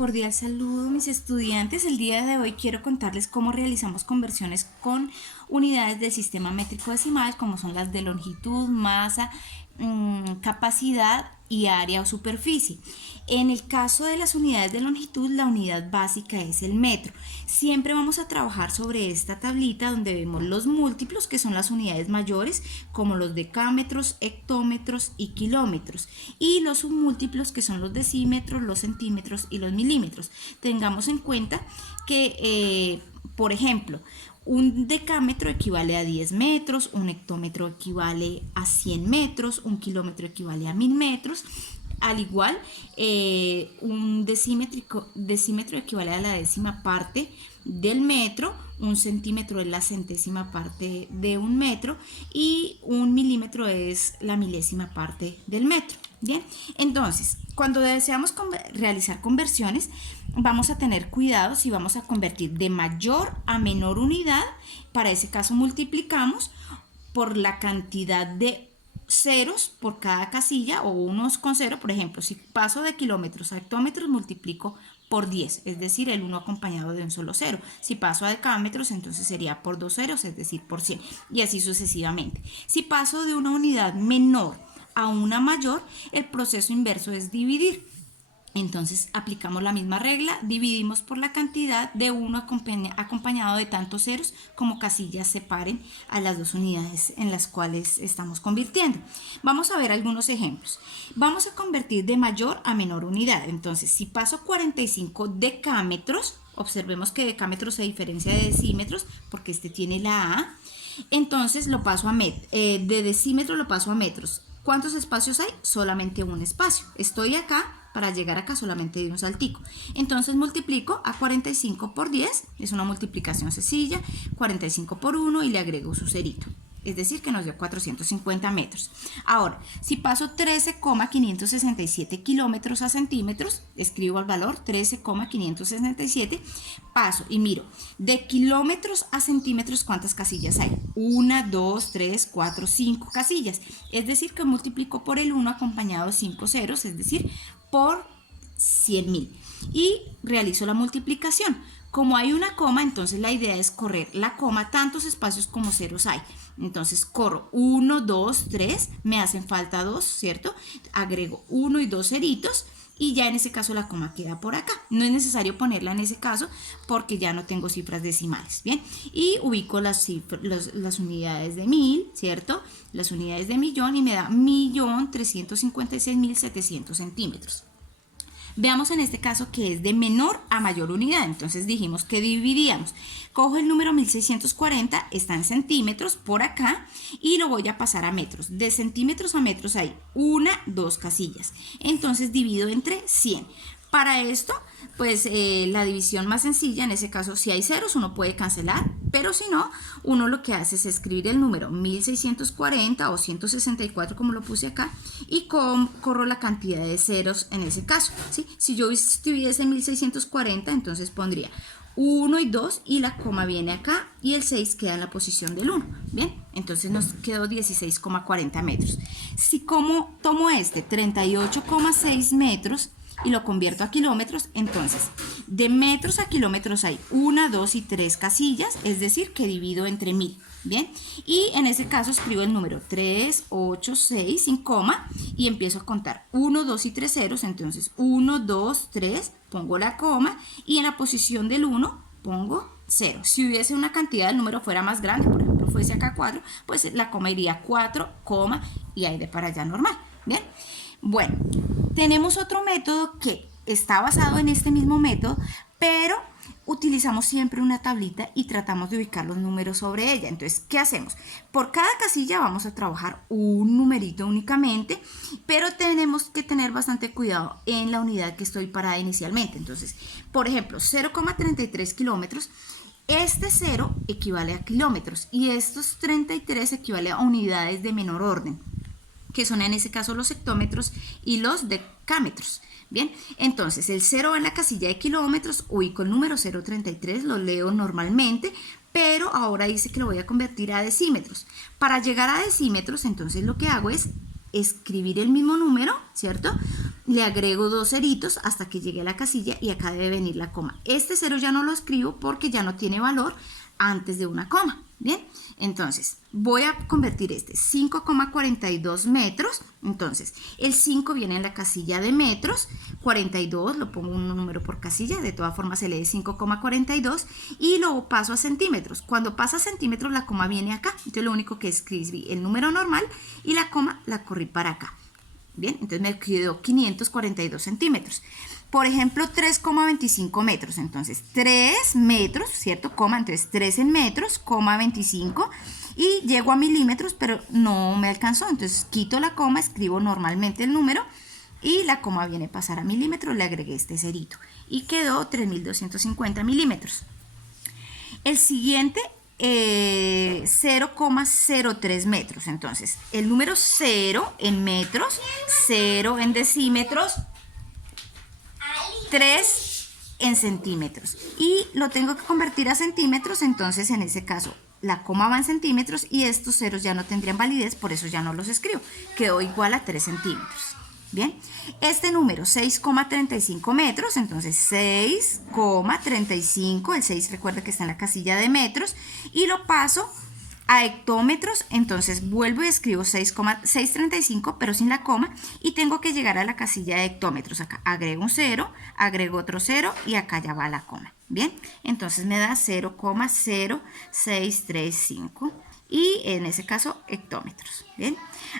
cordial saludo, mis estudiantes. El día de hoy quiero contarles cómo realizamos conversiones con unidades del sistema métrico decimal, como son las de longitud, masa, capacidad y área o superficie. En el caso de las unidades de longitud, la unidad básica es el metro. Siempre vamos a trabajar sobre esta tablita donde vemos los múltiplos, que son las unidades mayores, como los decámetros, hectómetros y kilómetros, y los submúltiplos, que son los decímetros, los centímetros y los milímetros. Tengamos en cuenta que, por ejemplo, un decámetro equivale a 10 metros, un hectómetro equivale a 100 metros, un kilómetro equivale a 1000 metros. Al igual, un decímetro equivale a la décima parte del metro, un centímetro es la centésima parte de un metro y un milímetro es la milésima parte del metro. Bien, entonces, cuando deseamos realizar conversiones, vamos a tener cuidado si vamos a convertir de mayor a menor unidad. Para ese caso multiplicamos por la cantidad de ceros por cada casilla o unos con cero. Por ejemplo, si paso de kilómetros a hectómetros, multiplico por 10, es decir, el 1 acompañado de un solo cero. Si paso a decámetros, entonces sería por 2 ceros, es decir, por 100, y así sucesivamente. Si paso de una unidad menor a una mayor, el proceso inverso es dividir. Entonces aplicamos la misma regla, dividimos por la cantidad de 1 acompañado de tantos ceros como casillas separen a las dos unidades en las cuales estamos convirtiendo. Vamos a ver algunos ejemplos. Vamos a convertir de mayor a menor unidad. Entonces, si paso 45 decámetros, observemos que decámetros se diferencia de decímetros porque este tiene la A, entonces lo paso a de decímetros lo paso a metros. ¿Cuántos espacios hay? Solamente un espacio. Estoy acá. Para llegar acá solamente di un saltico. Entonces multiplico a 45 por 10, es una multiplicación sencilla, 45 por 1 y le agrego su cerito. Es decir, que nos dio 450 metros. Ahora, si paso 13,567 kilómetros a centímetros, escribo el valor 13,567, paso y miro, de kilómetros a centímetros, ¿cuántas casillas hay? 1, 2, 3, 4, 5 casillas. Es decir, que multiplico por el 1 acompañado de 5 ceros, es decir, por 100.000. Y realizo la multiplicación. Como hay una coma, entonces la idea es correr la coma tantos espacios como ceros hay. Entonces corro 1, 2, 3, me hacen falta 2, ¿cierto? Agrego 1 y 2 ceritos y ya en ese caso la coma queda por acá. No es necesario ponerla en ese caso porque ya no tengo cifras decimales, ¿bien? Y ubico las unidades de 1000, ¿cierto? Las unidades de millón y me da 1.356.700 centímetros. Veamos en este caso que es de menor a mayor unidad. Entonces dijimos que dividíamos. Cojo el número 1640, está en centímetros por acá y lo voy a pasar a metros. De centímetros a metros hay 1, 2 casillas. Entonces divido entre 100. Para esto, pues la división más sencilla, en ese caso si hay ceros uno puede cancelar, pero si no, uno lo que hace es escribir el número 1640 o 164 como lo puse acá y corro la cantidad de ceros en ese caso, ¿sí? Si yo estuviese en 1640, entonces pondría 1 y 2 y la coma viene acá y el 6 queda en la posición del 1, ¿bien? Entonces nos quedó 16,40 metros. Si como tomo este 38,6 metros y lo convierto a kilómetros, entonces de metros a kilómetros hay 1, 2 y 3 casillas, es decir, que divido entre 1000, ¿bien? Y en ese caso escribo el número 3, 8, 6 sin coma y empiezo a contar 1, 2 y 3 ceros, entonces 1, 2, 3, pongo la coma y en la posición del 1 pongo 0. Si hubiese una cantidad, el número fuera más grande, por ejemplo fuese acá 4, pues la coma iría 4, y ahí de para allá normal, ¿bien? Bueno, tenemos otro método que está basado en este mismo método, pero utilizamos siempre una tablita y tratamos de ubicar los números sobre ella. Entonces, ¿qué hacemos? Por cada casilla vamos a trabajar un numerito únicamente, pero tenemos que tener bastante cuidado en la unidad que estoy parada inicialmente. Entonces, por ejemplo, 0,33 kilómetros. Este 0 equivale a kilómetros y estos 33 equivale a unidades de menor orden, que son en ese caso los hectómetros y los decámetros. Bien, entonces el 0 va en la casilla de kilómetros, ubico el número 0,33, lo leo normalmente, pero ahora dice que lo voy a convertir a decímetros. Para llegar a decímetros, entonces lo que hago es escribir el mismo número, ¿cierto? le agrego 2 ceritos hasta que llegue a la casilla y acá debe venir la coma. Este 0 ya no lo escribo porque ya no tiene valor antes de una coma. Bien, entonces voy a convertir este 5,42 metros. Entonces el 5 viene en la casilla de metros, 42 lo pongo un número por casilla, de todas formas se lee 5,42 y lo paso a centímetros. Cuando pasa a centímetros la coma viene acá, entonces lo único que escribí el número normal y la coma la corrí para acá. Bien, entonces me quedó 542 centímetros. Por ejemplo, 3,25 metros. Entonces, 3 metros, ¿cierto? Coma, entonces 3 en metros, coma 25. Y llego a milímetros, pero no me alcanzó. Entonces, quito la coma, escribo normalmente el número y la coma viene a pasar a milímetros. Le agregué este cerito y quedó 3.250 milímetros. El siguiente 0,03 metros. Entonces, el número 0 en metros, 0 en decímetros, 3 en centímetros. Y lo tengo que convertir a centímetros, entonces en ese caso la coma va en centímetros y estos ceros ya no tendrían validez, por eso ya no los escribo. Quedó igual a 3 centímetros. Bien, este número 6,35 metros, entonces 6,35, el 6 recuerda que está en la casilla de metros y lo paso a hectómetros, entonces vuelvo y escribo 6,35 pero sin la coma y tengo que llegar a la casilla de hectómetros. Acá agrego un 0, agrego otro 0 y acá ya va la coma. Bien, entonces me da 0,0635 y en ese caso hectómetros. Bien,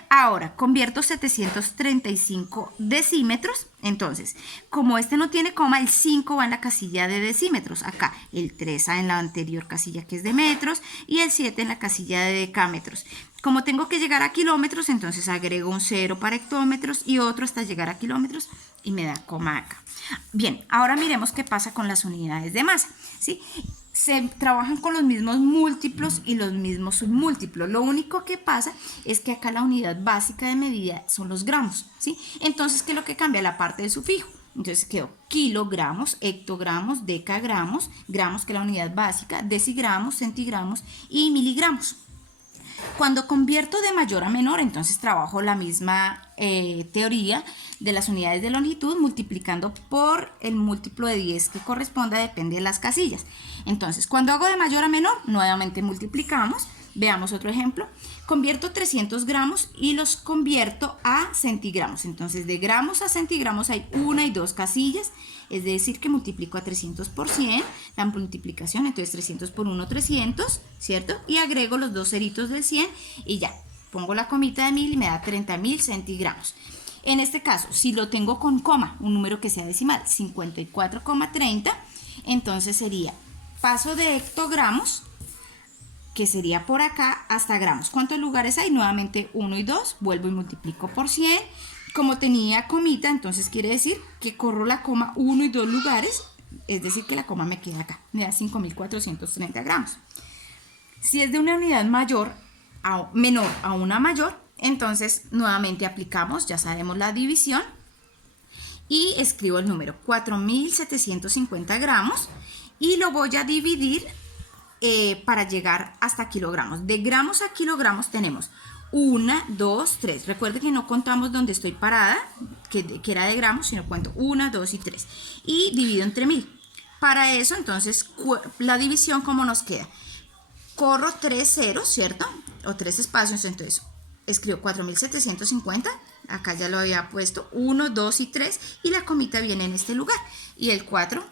ahora convierto 735 decímetros. Entonces, como este no tiene coma, el 5 va en la casilla de decímetros. Acá el 3 en la anterior casilla que es de metros y el 7 en la casilla de decámetros. Como tengo que llegar a kilómetros, entonces agrego un 0 para hectómetros y otro hasta llegar a kilómetros y me da coma acá. Bien, ahora miremos qué pasa con las unidades de masa, ¿sí? Se trabajan con los mismos múltiplos y los mismos submúltiplos. Lo único que pasa es que acá la unidad básica de medida son los gramos, ¿sí? Entonces, ¿qué es lo que cambia? La parte del sufijo. Entonces quedó kilogramos, hectogramos, decagramos, gramos que es la unidad básica, decigramos, centigramos y miligramos. Cuando convierto de mayor a menor, entonces trabajo la misma teoría de las unidades de longitud multiplicando por el múltiplo de 10 que corresponda, depende de las casillas. Entonces, cuando hago de mayor a menor, nuevamente multiplicamos. Veamos otro ejemplo. Convierto 300 gramos y los convierto a centigramos. Entonces, de gramos a centigramos hay 1 y 2 casillas. Es decir, que multiplico a 300 por 100, la multiplicación, entonces 300 por 1, 300, ¿cierto? Y agrego los dos ceritos del 100 y ya, pongo la comita de 1000 y me da 30.000 centigramos. En este caso, si lo tengo con coma, un número que sea decimal, 54,30, entonces sería, paso de hectogramos, que sería por acá, hasta gramos. ¿Cuántos lugares hay? Nuevamente 1 y 2, vuelvo y multiplico por 100. Como tenía comita, entonces quiere decir que corro la coma 1 y 2 lugares, es decir que la coma me queda acá, me da 5.430 gramos. Si es de una unidad menor a una mayor, entonces nuevamente aplicamos, ya sabemos la división, y escribo el número 4.750 gramos y lo voy a dividir para llegar hasta kilogramos. De gramos a kilogramos tenemos 1, 2, 3. Recuerde que no contamos donde estoy parada, que era de gramos, sino cuento 1, 2 y 3. Y divido entre 1000. Para eso, entonces, la división, ¿cómo nos queda? Corro 3 ceros, ¿cierto? O 3 espacios, entonces escribo 4.750. Acá ya lo había puesto 1, 2 y 3. Y la comita viene en este lugar. Y el 4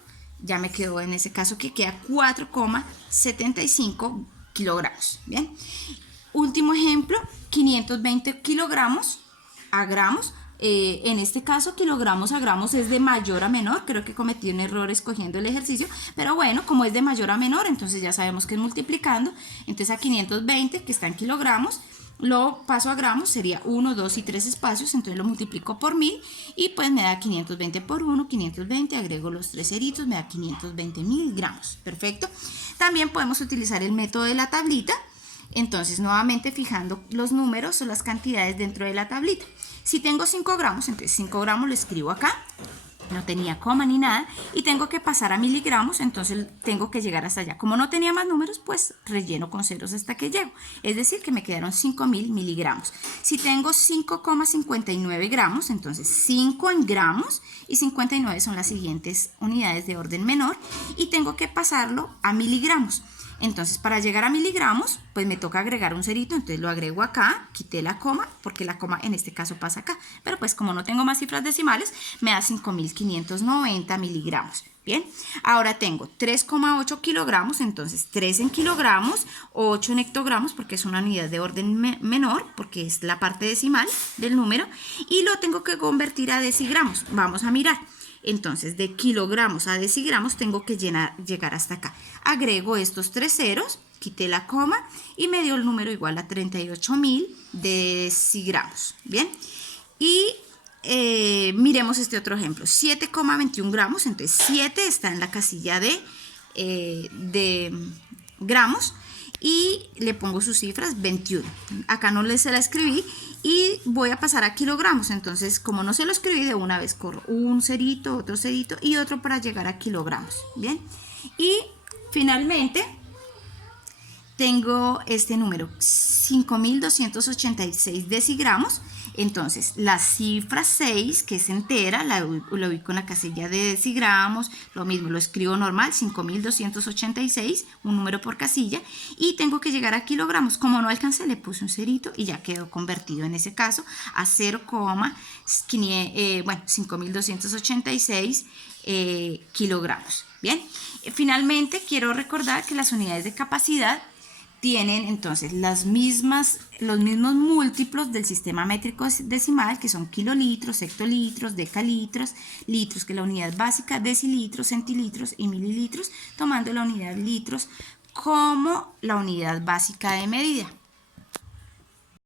ya me quedó en ese caso que queda 4,75 kilogramos. Bien. Último ejemplo, 520 kilogramos a gramos. En este caso, kilogramos a gramos es de mayor a menor. Creo que cometí un error escogiendo el ejercicio. Pero bueno, como es de mayor a menor, entonces ya sabemos que es multiplicando. Entonces a 520, que está en kilogramos, lo paso a gramos, sería 1, 2 y 3 espacios. Entonces lo multiplico por 1000 y pues me da 520 por 1, 520. Agrego los 3 ceritos, me da 520.000 gramos. Perfecto. También podemos utilizar el método de la tablita. Entonces, nuevamente fijando los números o las cantidades dentro de la tablita. Si tengo 5 gramos, entonces 5 gramos lo escribo acá. no tenía coma ni nada, y tengo que pasar a miligramos, entonces tengo que llegar hasta allá. Como no tenía más números, pues relleno con ceros hasta que llego, es decir, que me quedaron 5000 miligramos. Si tengo 5,59 gramos, entonces 5 en gramos y 59 son las siguientes unidades de orden menor, y tengo que pasarlo a miligramos. Entonces, para llegar a miligramos, pues me toca agregar un cerito, entonces lo agrego acá, quité la coma, porque la coma en este caso pasa acá, pero pues como no tengo más cifras decimales, me da 5590 miligramos. Bien, ahora tengo 3,8 kilogramos, entonces 3 en kilogramos, 8 en hectogramos, porque es una unidad de orden menor, porque es la parte decimal del número, y lo tengo que convertir a decigramos. Vamos a mirar. Entonces, de kilogramos a decigramos tengo que llegar hasta acá. Agrego estos 3 ceros, quité la coma y me dio el número igual a 38.000 decigramos. Bien, y miremos este otro ejemplo. 7,21 gramos, entonces 7 está en la casilla de gramos y le pongo sus cifras 21. Acá no se la escribí y voy a pasar a kilogramos, entonces como no se lo escribí, de una vez corro un cerito, otro cerito y otro para llegar a kilogramos. Bien, y finalmente tengo este número 5286 decigramos. Entonces la cifra 6, que es entera, la ubico en la casilla de decigramos, lo mismo, lo escribo normal, 5286, un número por casilla, y tengo que llegar a kilogramos. Como no alcancé, le puse un cerito y ya quedó convertido en ese caso a 5286 kilogramos. Bien, finalmente quiero recordar que las unidades de capacidad tienen entonces los mismos múltiplos del sistema métrico decimal, que son kilolitros, hectolitros, decalitros, litros, que es la unidad básica, decilitros, centilitros y mililitros, tomando la unidad litros como la unidad básica de medida.